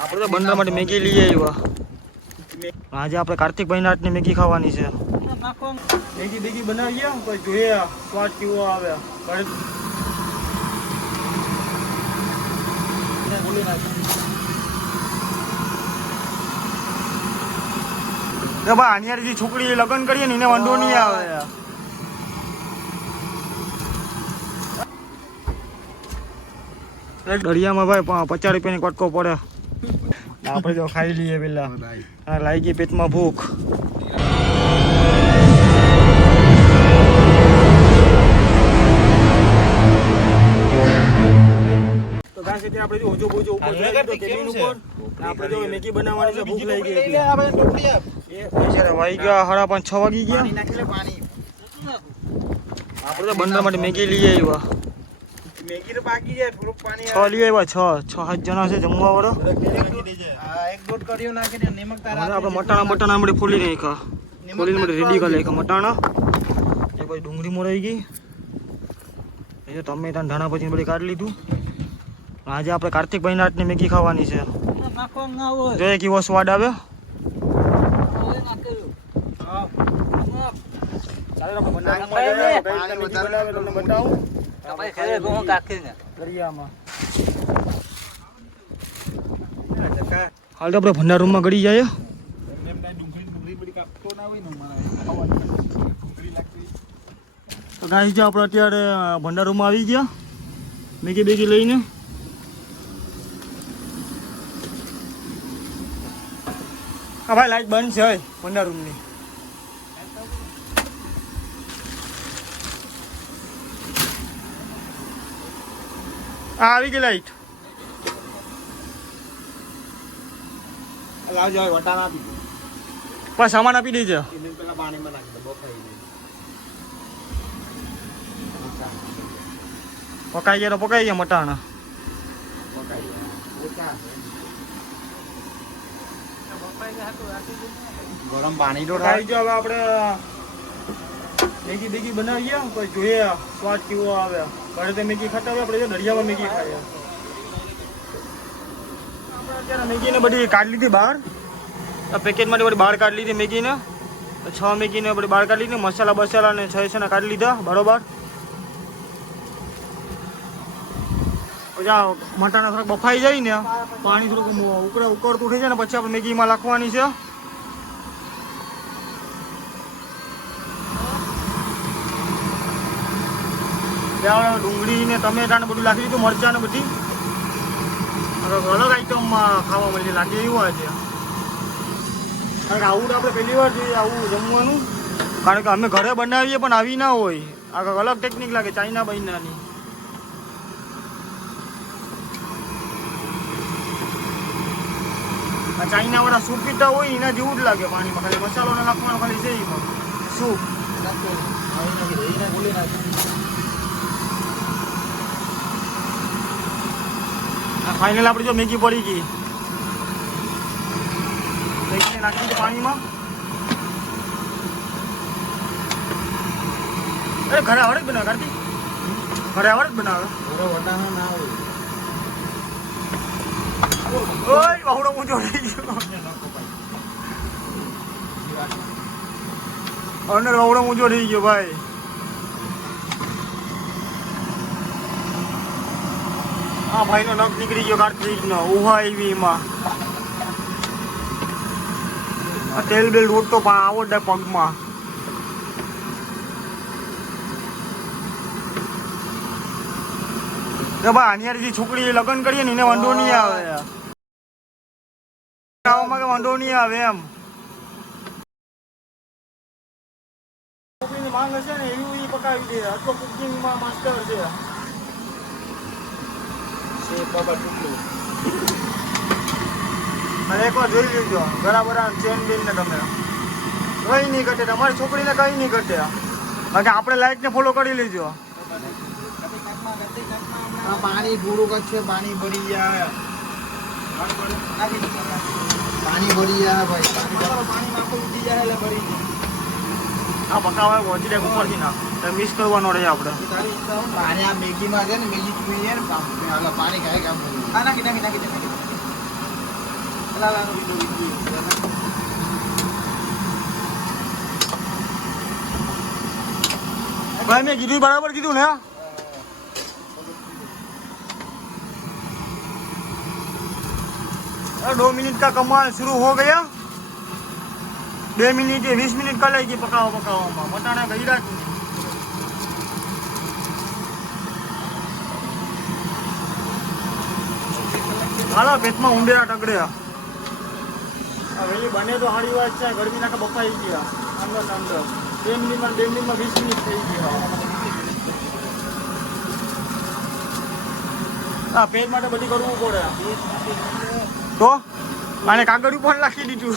આપણે તો બંદર માટે મેગી લઈ આવ્યા. આજે આપણે કાર્તિકભાઈ ના હાથની મેગી ખાવાની છે. મેગી બેગી બનાવીએ પછી જોઈએ સ્વાદ કેવો આવે. આની છોકરી લગ્ન કરીએ ને એને વાંધો નહીં આવે. દરિયામાં ભાઈ 50 રૂપિયાની કટકો પડે. આપણે જો ખાઈ લઈએ પેલા. લાગી ગઈ પેટમાં ભૂખ. તો ગાય છે આપણે જો ઓજો બોજો ઉપર જઈએ તો કેબિન ઉપર આપણે જો મેગી બનાવવાની છે. ભૂખ લાગી ગઈ એટલે આપણે ટોપલી આપ. એ વાઈ ગયા 5:30 વાગી ગયા. પાણી નાખી લે પાણી. આપણે તો બંદર માટે મેગી લઈ આવ્યા. મેગી તો બાકી છે થોડુંક પાણી. 6 લઈ આવ્યા. 6-7 જણા છે જમવા વાળો. એક દોઢ કર્યો નાખી દે. નમક તારા આપણે મટાણા આપણે ફોલી નાખ્યા. ફોલીને આપણે રેડી કરી નાખ્યા મટાણા. એ પછી ડુંગળી મોરાઈ ગઈ. એ ટમેટા ધાણા પછી બધી કાઢી લીધું. આજે આપણે કાર્તિકભાઈ ના હાથની મેગી ખાવાની છે. જોઈએ કેવો સ્વાદ આવે. હાલ તો આપણે ભંડાર રૂમમાં ગળી જાય. તો ગાઈસ જો આપણે અત્યારે ભંડાર રૂમમાં આવી ગયા મેગી બેગી લઈને. હા ભાઈ લાઈટ બંધ છે ભંડાર રૂમની. આવી ગઈ લાઈટ. લાવજો વટાણા આપી દો. બસ સામાન આપી દેજો. પેલા પાણીમાં નાખી દો. પકાઈ ગયા તો પકાઈ ગયા મટાણા. ગરમ પાણી તો ખાઈ જો. હવે આપણે મેગી બેગી બનાવીએ પછી જોઈએ સ્વાદ કેવો આવે. ઘરે તો મેગી ખાતા હોય આપણે દરિયામાં મેગી ખાઈએ. આપણે અત્યારે મેગીને બધી કાઢી લીધી બહાર. પેકેટમાંથી બધી બહાર કાઢી લીધી મેગીને. 6 મેગીને બધી બહાર કાઢી લીધી. મસાલા બસાલા ને 6 છે ને કાઢી લીધા બરોબર. પછી મટાણા થોડાક બફાઈ જાય ને પાણી થોડુંક ઉકળતું થઈ જાય ને પછી આપણે મેગીમાં નાખવાની છે. ડુંગળી ને ટમેટા ને બધું નાખી દીધું. મરચા ને બધી અલગ આઈટમમાં ખાવા મળી લાગે એવું હોય છે. કારણ કે આવું આપણે પહેલી વાર જોઈએ આવું જમવાનું. કારણ કે અમે ઘરે બનાવીએ પણ આવી ના હોય. આ અલગ ટેકનિક લાગે ચાઇના બૈનાની. આ ચાઇના વાળા સૂપ પીતા હોય એના જેવું જ લાગે. પાણીમાં ખાલી મસાલો ના નાખવાનો ખાલી છે એમાં સૂપ. ફાઇનલ આપણી જો મેગી પડી ગઈ. મેગીને નાખી દીધી પાણીમાં. અરે ઘરે આવડે જ બનાવે કાર્તિક. ઘરે આવડે જ બનાવે. ઓય બાવડો ઊંચો થઈ ગયો. અંદર બાવડો ઊંચો થઈ ગયો ભાઈ. હા ભાઈનો નખ નીકળી ગયો કાર્તિકનો. ઉભા આવી એમાં તેલ બેલ રોટતો પણ આવડે પગમાં. આની છોકરી લગ્ન કરીએ ને એને વાંધો નહીં આવે. ખાવામાં કે વાંધો નહીં આવે એમ. છોકરીની માંગ હશે ને એવું એ પકાવી દે. આટલો કુકિંગમાં માસ્ટર છે. અને એકવાર જોઈ લેજો બરાબર ચેન બિલ ને તમે કઈ નહીં ઘટે. તમારી છોકરીને કઈ નહીં ઘટે. બાકી આપણે લાઈટ ને ફોલો કરી લેજો. પાણી પૂરું કરશે. પાણી ભરી જાય. પાણી ભરી જાય ભાઈ. પાણી નાખો ઉઠી જાય એટલે ભરી જાય. આ પકાવા પહોંચી જાય ઉપરથી ના મિક્સ કરવાનો રહે આપણે. પાણી આ મેગીમાં છે ને મેગી ચૂઈ જાય ને પાણી ખાય કામ. નાખી. भाई मैं कીધું बराबर કીધું ને 2 मिनट का कमाल शुरू हो गया 2 मिनट 20 मिनट का लगी पकावा मटाना गईरा हालो पेट में ऊंडेरा टकड़्या बने तो हाड़ी बात है गरमी ना बपाई गया अंदर 2 मिनट में 20 मिनट थी गया पेट માટે બધી કરવું પડે તો આને કાગળિયું પણ રાખી દીધું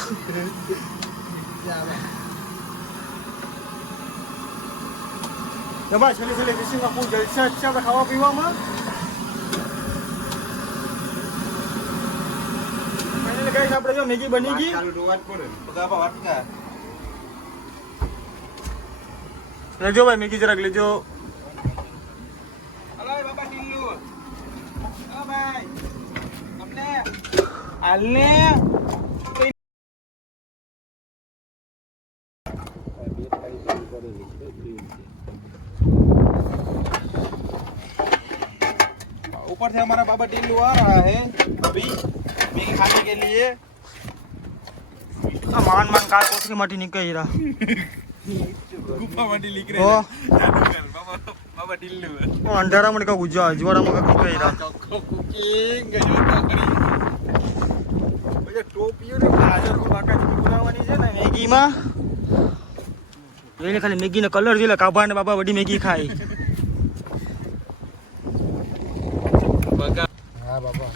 ભાઈ છેલ્લે ફિશિંગમાં ફૂલ જલસા છે આપણે ખાવા પીવામાં ફાઇનલી ગાઈસ આપણે જો મેગી બની ગઈ લેજો ભાઈ મેગી જરાક લેજો આલને ऊपर से हमारा बाबा टिल्लू आ रहा है अभी मैगी खाने के लिए मान कार कोसरी माटी निकल रहा गुफा माटी लिख रहे हैं बाबा टिल्लू अंधारा में का गुजा अजवाड़ा में का निकल रहा कुकिंग गजोता करी भैया टोपियो ने गाजर को बाका बनावવાની છે ને मैगी में એને ખાલી મેગી નો કલર જોલે કાબા ને બાબા વડી મેગી ખાઈ હા બાબા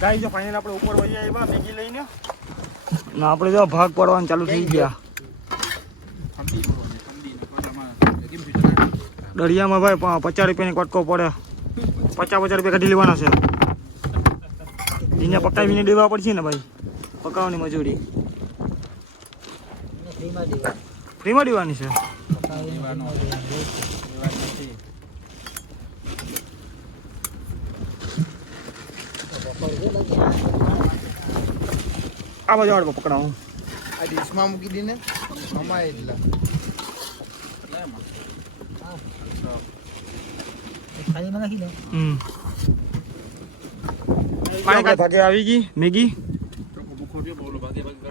ગાઈસ જો ફાઇનલ આપણે ઉપર વહી આવ્યા મેગી લઈને ના આપણે જો ભાગ પડવાનું ચાલુ થઈ ગયા દરિયામાં ભાઈ 50 રૂપિયાની કટકો પડે 50 રૂપિયા કાઢી લેવાના છે એને પકાવીને દેવા પડશે ને ભાઈ પકાવવાની મજૂરી ફ્રીમાં દેવાની છે આ બાજુ આડો પકડાવું આ ડીશમાં મૂકી દીને મમ્મા એટલા ખાલી નાખી દો પાણી ભાગે આવી ગઈ મેગી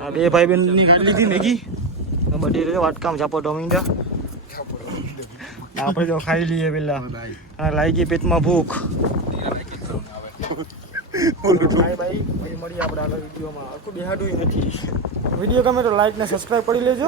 આ બે ભાઈ બેન ની ખાઈ લીધી મેગી બધી રીતે વાટકામ ઝાપો ડોમીંડા આપણે જો ખાઈ લઈએ પેલા લાગી ગઈ પેટમાં ભૂખ ભાઈ ભાઈ મળી આપણે આગળ વિડીયોમાં આખું બેહાડું નથી વિડીયો ગમે તો લાઈક ને સબસ્ક્રાઈબ કરી લેજો